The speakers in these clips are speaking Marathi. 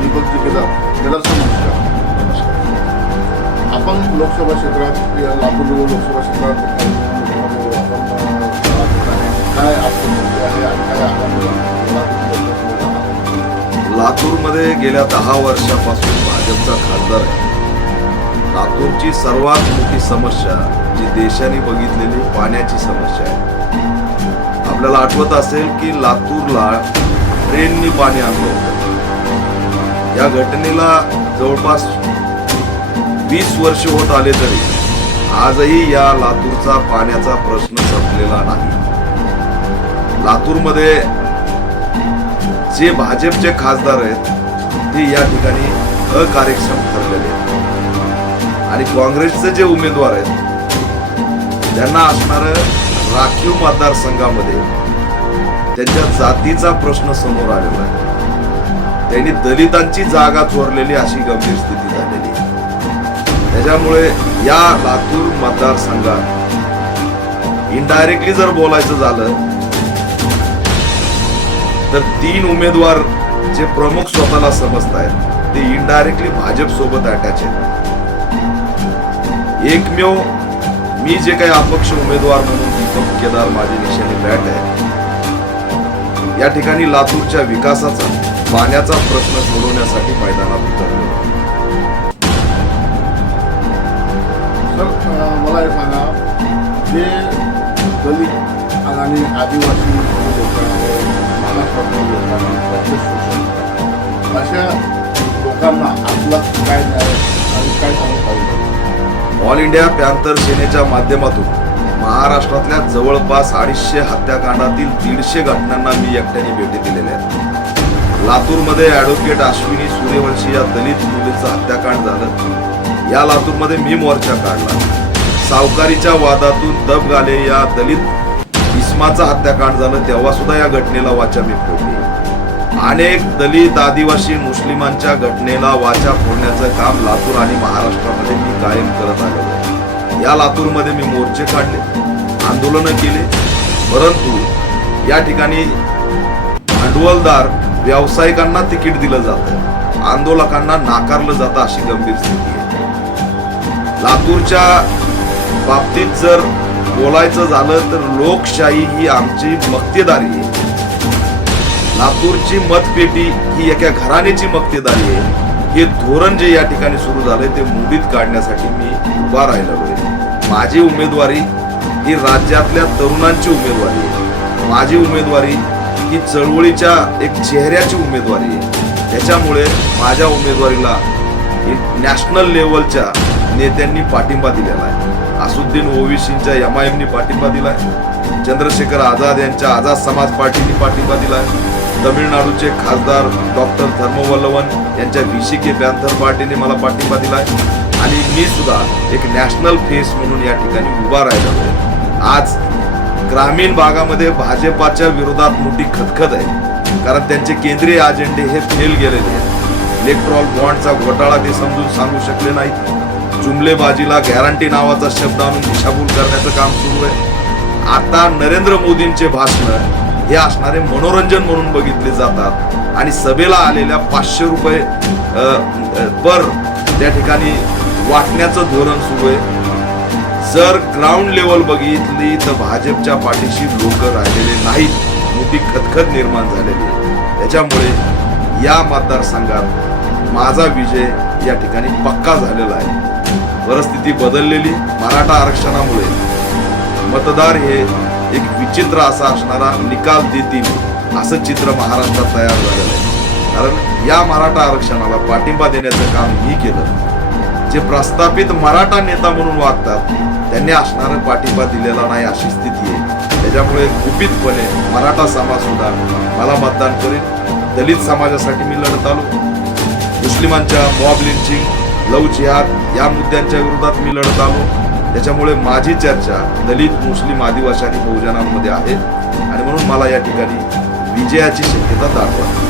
दीपकजी केदार केदारचा नमस्कार. आपण लोकसभा क्षेत्रात या लोकसभा क्षेत्रात काय आपले लातूरमध्ये गेल्या दहा वर्षापासून भाजपचा खासदार आहे. लातूरची सर्वात मोठी समस्या जी देशाने बघितलेली पाण्याची समस्या आहे. आपल्याला आठवत असेल की लातूरला ट्रेननी पाणी आणलं होतं. या घटनेला जवळपास वीस वर्ष होत आले तरी आजही या लातूरचा पाण्याचा प्रश्न संपलेला नाही. लातूरमध्ये जे भाजपचे खासदार आहेत ते या ठिकाणी अकार्यक्षम ठरलेले आणि काँग्रेसचे जे उमेदवार आहेत त्यांना असणार राखीव मतदारसंघामध्ये त्यांच्या जातीचा प्रश्न समोर आलेला आहे. त्यांनी दलितांची जागा चोरलेली अशी गंभीर स्थिती झालेली. त्याच्यामुळे या लातूर मतदारसंघात इनडायरेक्टली जर बोलायचं झालं तर तीन उमेदवार जे प्रमुख स्वतःला समजत आहेत ते इनडायरेक्टली भाजप सोबत अटॅच आहेत. एकमेव मी जे काही अपक्ष उमेदवार म्हणून दीपक केदार माझे निशाने बॅट आहे या ठिकाणी लातूरच्या विकासाचा पाण्याचा प्रश्न सोडवण्यासाठी मैदानात उतरलो. सर मला हे सांगा जे दलित आणि आदिवासी लोक आहेत महाराष्ट्रातील लोक आहेत त्यांचे शोषण होतात. अशा लोकांना आपला काय न्याय आणि काय सांगू पाहिजे ऑल इंडिया पॅन्थर सेनेच्या माध्यमातून महाराष्ट्रातल्या जवळपास अडीचशे हत्याकांडातील दीडशे घटनांना मी एकट्याने भेटी दिलेल्या आहेत. लातूरमध्ये ॲडव्होकेट अश्विनी सूर्यवंशी या दलित मुलीचं हत्याकांड झालं. या लातूरमध्ये मी मोर्चा काढला. सावकारीच्या वादातून दब गाले या दलित इस्माचं हत्याकांड झालं तेव्हा सुद्धा या घटनेला वाचा मी फोडली. अनेक दलित आदिवासी मुस्लिमांच्या घटनेला वाचा फोडण्याचं काम लातूर आणि महाराष्ट्रामध्ये मी कायम करत आलो. या लातूरमध्ये मी मोर्चे काढले आंदोलनं केले परंतु या ठिकाणी भांडवलदार व्यावसायिकांना तिकीट दिलं जातं. आंदोलकांना नाकारलं जातं अशी गंभीर स्थिती आहे. लातूरच्या बाबतीत जर बोलायचं झालं तर लोकशाही ही आमची मक्तेदारी आहे. लातूरची मतपेटी ही एका घराण्याची मक्तेदारी आहे. हे धोरण जे या ठिकाणी सुरू झालंय ते मुडीत काढण्यासाठी मी उभा राहिलेलो आहे. माझी उमेदवारी ही राज्यातल्या तरुणांची उमेदवारी आहे. माझी उमेदवारी ही चळवळीच्या एक चेहऱ्याची उमेदवारी आहे. त्याच्यामुळे माझ्या उमेदवारीला एक नॅशनल लेवलच्या नेत्यांनी पाठिंबा दिलेला आहे. असुद्दीन ओवीसींच्या एम आय एमनी पाठिंबा दिलाय. चंद्रशेखर आझाद यांच्या आझाद समाज पार्टीने पाठिंबा दिलाय. तमिळनाडूचे खासदार डॉक्टर धर्मवल्लवन यांच्या व्ही के पॅन्थर पार्टीने मला पाठिंबा दिला आहे आणि मी सुद्धा एक नॅशनल फेस म्हणून या ठिकाणी उभा राहिला आज ग्रामीण भागामध्ये भाजपाच्या विरोधात मोठी खदखद आहे. कारण त्यांचे केंद्रीय अजेंडे हे फेल गेलेले आहेत. इलेक्ट्रॉल बॉन्डचा घोटाळा ते समजून सांगू शकले नाहीत. जुमलेबाजीला गॅरंटी नावाचा शब्द आणून दिशाभूल करण्याचं काम सुरू आहे. आता नरेंद्र मोदींचे भाषण हे असणारे मनोरंजन म्हणून बघितले जातात. आणि सभेला आलेल्या पाचशे रुपये पर त्या ठिकाणी वाटण्याचं धोरण सुरू आहे. जर ग्राउंड लेवल बघितली तर भाजपच्या पाठीशी लोक राहिलेले नाहीत. मोठी खतखत निर्माण झालेली त्याच्यामुळे या मतदारसंघात माझा विजय या ठिकाणी पक्का झालेला आहे. परिस्थिती बदललेली मराठा आरक्षणामुळे. मतदार हे एक विचित्र असा असणारा निकाल देतील असं चित्र महाराष्ट्रात तयार झालेलं आहे. कारण या मराठा आरक्षणाला पाठिंबा देण्याचं काम मी केलं. जे प्रस्थापित मराठा नेता म्हणून वागतात त्यांनी असणारा पाठिंबा दिलेला नाही अशी स्थिती आहे. त्याच्यामुळे गुपितपणे मराठा समाज सुद्धा मला मतदान करेल दलित समाजासाठी मी लढत आलो. मुस्लिमांच्या बॉब लिंचिंग लव जिहाद या मुद्द्यांच्या विरोधात मी लढत आलो. त्याच्यामुळे माझी चर्चा दलित मुस्लिम आदिवासी आणि बहुजनांमध्ये आहे. आणि म्हणून मला या ठिकाणी विजयाची शक्यता दाखवा.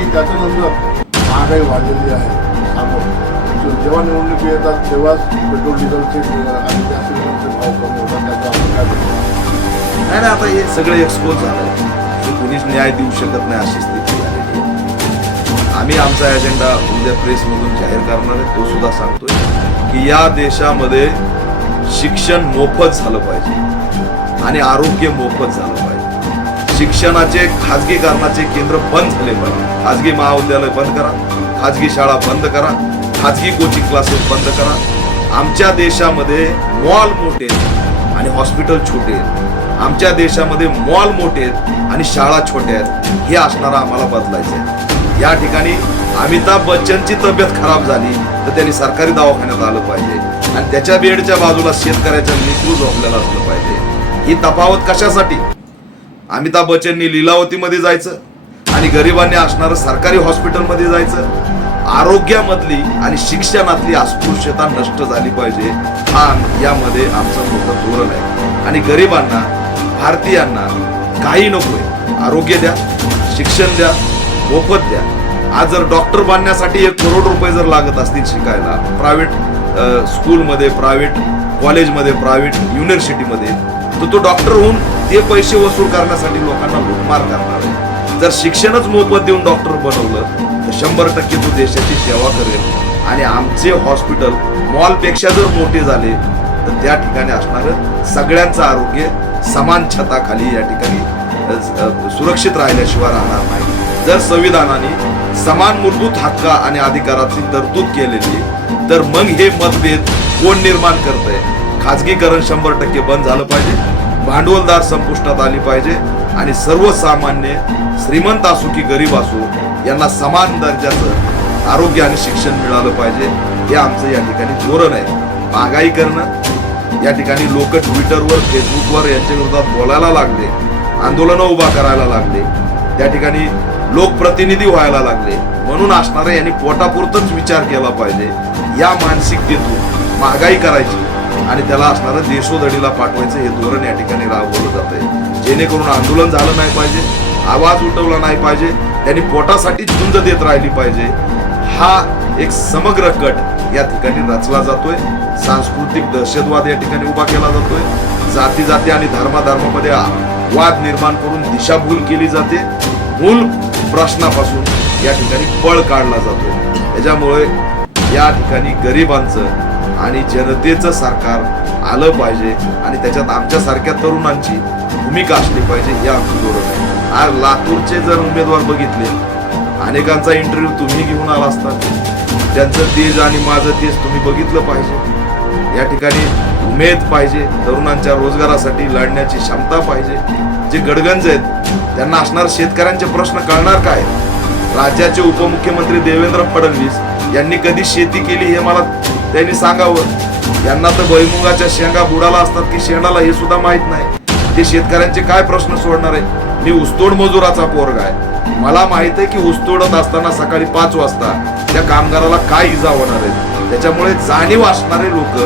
आणि त्याच्यानंतर महागाई वाढलेली आहे. सांगून जेव्हा निवडणुकी येतात तेव्हाच पेट्रोल डिझेलचे आणि त्या सिलेंडरचे भाव कमी होतात त्याचा आपण काय नाही नाही आता हे सगळं एक्सपोज झालं आहे कुणीच न्याय देऊ शकत नाही अशी स्थिती झालेली आहे. आम्ही आमचा एजेंडा उद्या प्रेसमधून जाहीर करणार आहे. तो सुद्धा सांगतोय की या देशामध्ये शिक्षण मोफत झालं पाहिजे आणि आरोग्य मोफत झालं पाहिजे. शिक्षणाचे खाजगीकरणाचे केंद्र बंद झाले पाहिजे खाजगी महाविद्यालय बंद करा. खाजगी शाळा बंद करा. खाजगी कोचिंग क्लासेस बंद करा. आमच्या देशामध्ये मॉल मोठे आहेत आणि हॉस्पिटल छोटे आहेत. आमच्या देशामध्ये मॉल मोठे आहेत आणि शाळा छोट्या आहेत. हे असणारं आम्हाला बदलायचं आहे. या ठिकाणी अमिताभ बच्चनची तब्येत खराब झाली तर त्यांनी सरकारी दवाखान्यात आलं पाहिजे. आणि त्याच्या बेडच्या बाजूला शेतकऱ्याच्या लेकरू झोपलेला असलं पाहिजे. ही तफावत कशासाठी? अमिताभ बच्चननी लीलावतीमध्ये जायचं आणि गरिबांनी असणारं सरकारी हॉस्पिटलमध्ये जायचं. आरोग्यामधली आणि शिक्षणातली अस्पृश्यता नष्ट झाली पाहिजे. हा यामध्ये आमचं मोठं धोरण आहे. आणि गरिबांना भारतीयांना काही नकोय आरोग्य द्या शिक्षण द्या मोफत द्या. आज जर डॉक्टर बांधण्यासाठी एक करोड रुपये जर लागत असतील शिकायला प्रायव्हेट स्कूलमध्ये प्रायव्हेट कॉलेजमध्ये प्रायव्हेट युनिव्हर्सिटीमध्ये तर तो डॉक्टर होऊन ते पैसे वसूल करण्यासाठी लोकांना लुटमार करणार आहे. जर शिक्षणच मोफत देऊन डॉक्टर बनवलं तर शंभर टक्के तो देशाची सेवा करेल. आणि आमचे हॉस्पिटल मॉलपेक्षा जर मोठे झाले तर त्या ठिकाणी असणारं सगळ्यांचं आरोग्य समान छताखाली या ठिकाणी सुरक्षित राहिल्याशिवाय राहणार नाही. जर संविधानाने समान मूलभूत हक्क आणि अधिकाराची तरतूद केलेली तर मग हे मतभेद कोण निर्माण करतंय? खाजगीकरण शंभर टक्के बंद झालं पाहिजे. भांडवलदार संपुष्टात आली पाहिजे. आणि सर्वसामान्य श्रीमंत असो की गरीब असो यांना समान दर्जाचं आरोग्य आणि शिक्षण मिळालं पाहिजे. हे आमचं या ठिकाणी धोरण आहे. महागाई करणं या ठिकाणी लोक ट्विटरवर फेसबुकवर यांच्या विरोधात बोलायला लागले आंदोलनं उभा करायला लागले त्या ठिकाणी लोकप्रतिनिधी व्हायला लागले. म्हणून असणारे यांनी पोटापुरतच विचार केला पाहिजे. या मानसिकतेतून महागाई करायची. आणि त्याला असणारं देशोधडीला पाठवायचं हे धोरण या ठिकाणी राबवलं जात आहे जेणेकरून आंदोलन झालं नाही पाहिजे आवाज उठवला नाही पाहिजे त्यांनी पोटासाठी झुंज देत राहिली पाहिजे. हा एक समग्र कट या ठिकाणी रचला जातोय. सांस्कृतिक दहशतवाद या ठिकाणी उभा केला जातोय. जाती जाती आणि धर्माधर्मामध्ये वाद निर्माण करून दिशाभूल केली जाते. मूल प्रश्नापासून या ठिकाणी पळ काढला जातोय. त्याच्यामुळे या ठिकाणी गरिबांचं आणि जनतेचं सरकार आलं पाहिजे आणि त्याच्यात आमच्या सारख्या तरुणांची भूमिका असली पाहिजे या आमची धोरण आहे. आज लातूरचे जर उमेदवार बघितले अनेकांचा इंटरव्ह्यू तुम्ही घेऊन आला असता. त्यांचं तेज आणि माझं तेज तुम्ही बघितलं पाहिजे. या ठिकाणी उमेद पाहिजे तरुणांच्या रोजगारासाठी लढण्याची क्षमता पाहिजे. जे गडगंज आहेत त्यांना असणार शेतकऱ्यांचे प्रश्न कळणार काय? राज्याचे उपमुख्यमंत्री देवेंद्र फडणवीस यांनी कधी शेती केली हे मला त्यांनी सांगावं. यांना तर भुईमुगाच्या शेंगा बुडाला असतात की शेंडाला हे सुद्धा माहीत नाही. ते शेतकऱ्यांचे काय प्रश्न सोडणार आहे मी उस्तोड मजुराचा पोरगा आहे. मला माहीत आहे की उस्तोडत असताना सकाळी पाच वाजता त्या कामगाराला काय इजा होणार आहे? त्याच्यामुळे जाणीव असणारे लोक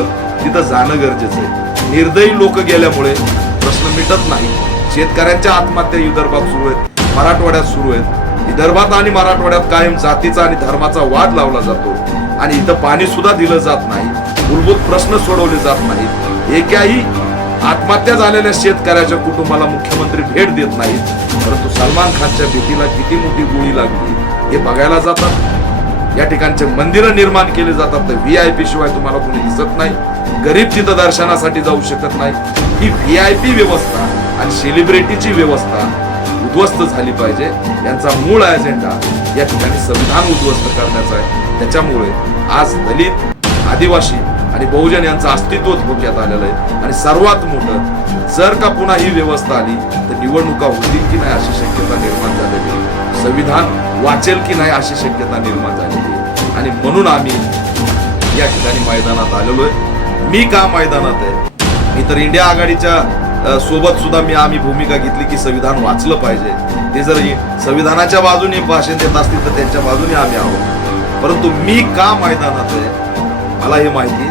तिथं जाणं गरजेचं आहे. निर्दयी लोक गेल्यामुळे प्रश्न मिटत नाही. शेतकऱ्यांच्या आत्महत्या विदर्भात सुरू आहेत. मराठवाड्यात सुरू आहेत. विदर्भात आणि मराठवाड्यात कायम जातीचा आणि धर्माचा वाद लावला जातो. आणि इथं पाणी सुद्धा दिलं जात नाही मूलभूत प्रश्न सोडवले जात नाहीत. एकाही आत्महत्या झालेल्या शेतकऱ्याच्या कुटुंबाला मुख्यमंत्री भेट देत नाहीत. परंतु सलमान खानच्या भीतीला किती मोठी गोळी लागली हे बघायला जातात. या ठिकाणचे मंदिरं निर्माण केले जातात तर व्ही आय पी शिवाय तुम्हाला कोणी दिसत नाही. गरीब तिथं दर्शनासाठी जाऊ शकत नाही. ही व्ही आय पी व्यवस्था आणि सेलिब्रिटीची व्यवस्था उद्ध्वस्त झाली पाहिजे. यांचा मूळ अजेंडा या ठिकाणी संविधान उद्ध्वस्त करण्याचा आहे. त्याच्यामुळे आज दलित आदिवासी आणि बहुजन यांचं अस्तित्व धोक्यात आलेलं आहे. आणि सर्वात मोठं जर का पुन्हा ही व्यवस्था आली तर निवडणुका होतील की नाही अशी शक्यता निर्माण झालेली आहे. संविधान वाचेल की नाही अशी शक्यता निर्माण झालेली आहे. आणि म्हणून आम्ही या ठिकाणी मैदानात आलेलो आहे. मी का मैदानात आहे? मी तर इंडिया आघाडीच्या सोबत सुद्धा मी आम्ही भूमिका घेतली की संविधान वाचलं पाहिजे. ते जर संविधानाच्या बाजूने भाषण देत असतील तर त्यांच्या बाजूने आम्ही आहोत. परंतु मी का मैदानात आहे मला हे माहिती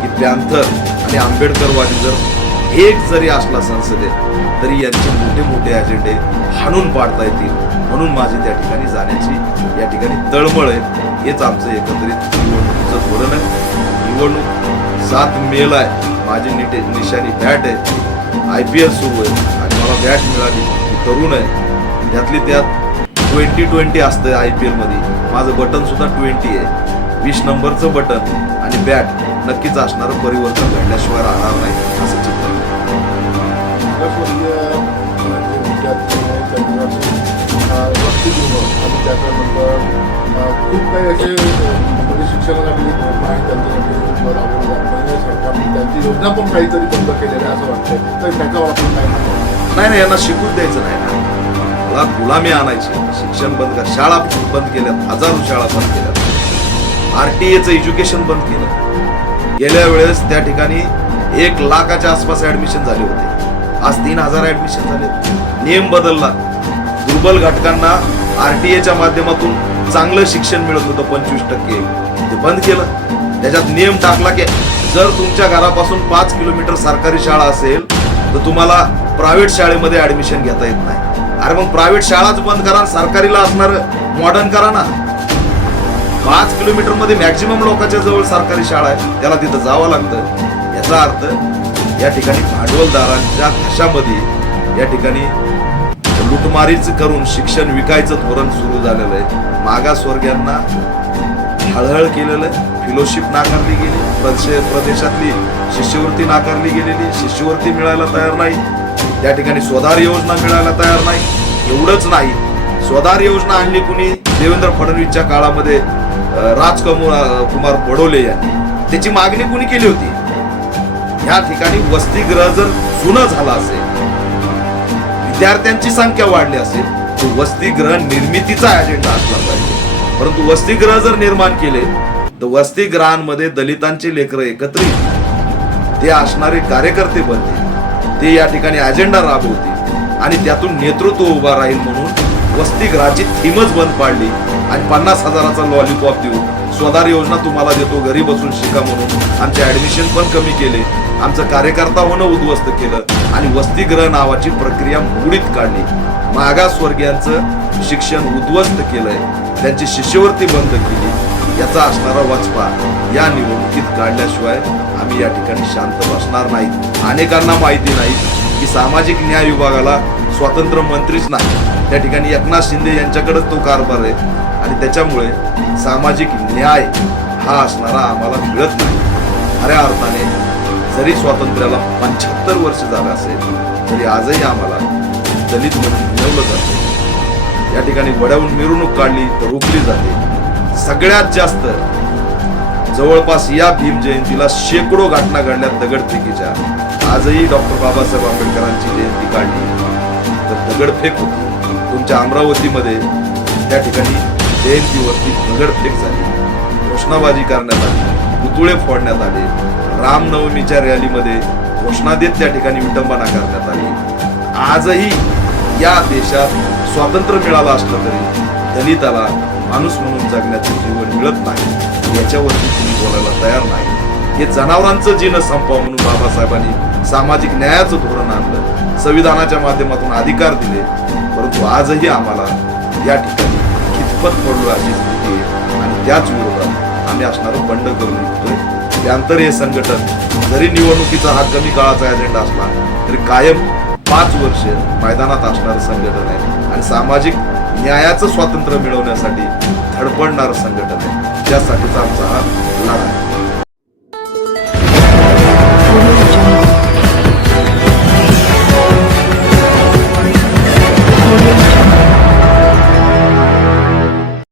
की पॅन्थर आणि आंबेडकरवादी जर एक जरी असला संसदेत तरी यांचे मोठे मोठे अजेंडे हाणून पाडता येतील. म्हणून माझी त्या ठिकाणी जाण्याची या ठिकाणी तळमळ आहे. हेच आमचं एकत्रित निवडणुकीचं धोरण आहे. निवडणूक सात मेला आहे. माझी निटे निशाणी बॅट आहे. आय पी एल सुरू आहे. आणि मला बॅट मिळाली तरुण आहे. त्यातली त्यात ट्वेंटी ट्वेंटी असतं आय पी एलमध्ये माझं बटन सुद्धा ट्वेंटी आहे. वीस नंबरचं बटन आणि बॅट नक्कीच असणारं परिवर्तन घडल्याशिवाय राहणार नाही असं चित्र जे खूप काही असे म्हणजे शिक्षणासाठी त्यांच्यासाठी राबवलं जात सरकारने त्यांची योजना पण काहीतरी बंद केलेल्या आहे. असं वाटतं तर त्याच्यावर आपण काय नाही नाही यांना शिकूच द्यायचं नाही ना. मला गुलामी आणायची. शिक्षण बंद कर शाळा बंद केल्यात. हजारो शाळा बंद केल्यात. आरटीएचं एज्युकेशन बंद केलं. गेल्या वेळेस त्या ठिकाणी एक लाखाच्या आसपास ऍडमिशन झाले होते. आज तीन हजार ऍडमिशन झाले. नियम बदलला. दुर्बल घटकांना आरटीएच्या माध्यमातून चांगलं शिक्षण मिळत होतं पंचवीस टक्के. ते बंद केलं. त्याच्यात नियम टाकला की जर तुमच्या घरापासून पाच किलोमीटर सरकारी शाळा असेल तर तुम्हाला प्रायव्हेट शाळेमध्ये ऍडमिशन घेता येत नाही. अरे मग प्रायव्हेट शाळाच बंद करा सरकारीला असणार मॉडर्न करा ना. पाच किलोमीटरमध्ये मॅक्झिमम लोकांच्या जवळ सरकारी शाळा आहे. त्याला तिथं जावं लागतं. याचा अर्थ या ठिकाणी भांडवलदारांच्या घशामध्ये या ठिकाणी लुटमारीच करून शिक्षण विकायचं धोरण सुरू झालेलं आहे. मागासवर्गीयांना हळहळ केलेलं आहे. फिलोशिप नाकारली गेली. प्रदेशातली शिष्यवृत्ती नाकारली गेलेली शिष्यवृत्ती मिळायला तयार नाही. त्या ठिकाणी स्वधार योजना मिळायला तयार नाही. एवढंच नाही. स्वधार योजना आणली कुणी? देवेंद्र फडणवीसच्या काळामध्ये अं, कुमार बडोले यांनी. त्याची मागणी कुणी केली होती? या ठिकाणी वसतिगृह जर जुनं झाला असेल विद्यार्थ्यांची संख्या वाढली असेल तर वसतिगृह निर्मितीचा अजेंडा असला पाहिजे. परंतु वसतिगृह जर निर्माण केले तर वसतिगृहांमध्ये दलितांचे लेकरं एकत्रित. ते असणारे कार्यकर्ते बनतील. ते या ठिकाणी अजेंडा राबवतील. आणि त्यातून नेतृत्व उभा राहील म्हणून वसतिगृहाची थीमच बंद पाडली. आणि पन्नास हजाराचा लॉलीपॉप देऊन स्वधार योजना तुम्हाला देतो घरी बसून शिका म्हणून. आमचे ऍडमिशन पण कमी केले. आमचं कार्यकर्ता होणं उद्ध्वस्त केलं. आणि वसतिग्रह नावाची प्रक्रिया मुडीत काढली. मागासवर्गीयांचं शिक्षण उद्ध्वस्त केलंय. त्यांची शिष्यवृत्ती बंद केली. याचा असणारा वचपा या निवडणुकीत काढल्याशिवाय आम्ही या ठिकाणी शांत बसणार नाही. अनेकांना माहिती नाही की सामाजिक न्याय विभागाला स्वतंत्र मंत्रीच नाही. त्या ठिकाणी एकनाथ शिंदे यांच्याकडेच तो कारभार आहे आणि त्याच्यामुळे सामाजिक न्याय हा असणारा आम्हाला मिळत नाही. खऱ्या अर्थाने जरी स्वातंत्र्याला पंच्याहत्तर वर्ष झालं असेल तरी आजही आम्हाला दलित म्हणून मिळवलं जाते. या ठिकाणी वड्याहून मिरवणूक काढली तर रोखली जाते. सगळ्यात जास्त जवळपास या भीम जयंतीला शेकडो घटना घडल्या दगडफेकीच्या. आजही डॉक्टर बाबासाहेब आंबेडकरांची जयंती काढली. तर दगडफेक होती. तुमच्या अमरावतीमध्ये त्या ठिकाणी जयंतीवरती दगडफेक झाली. घोषणाबाजी करण्यात आली. पुतुळे फोडण्यात आले. रामनवमीच्या रॅलीमध्ये घोषणा देत त्या ठिकाणी विटंबना करण्यात आली. आजही या देशात स्वातंत्र्य मिळालं असलं तरी दलिताला माणूस म्हणून जगण्याचं जीवन मिळत नाही याच्यावरती तुम्ही बोलायला तयार नाही. हे जनावरांचं जीन संपावं म्हणून बाबासाहेबांनी सामाजिक न्यायाचं धोरण आणलं. संविधानाच्या माध्यमातून अधिकार दिले. परंतु आजही आम्हाला या ठिकाणी कितपत पडलो अशी स्थिती आहे आणि त्याच विरोधात आम्ही असणारं बंड करून निघतोय. त्यानंतर हे संघटन जरी निवडणुकीचा हा कमी काळाचा अजेंडा असला तरी कायम पाच वर्ष मैदानात असणारं संघटन आहे. आणि सामाजिक न्यायाचं स्वातंत्र्य मिळवण्यासाठी धडपडणारं संघटन. आहे त्यासाठीचा आमचा हा लढा आहे.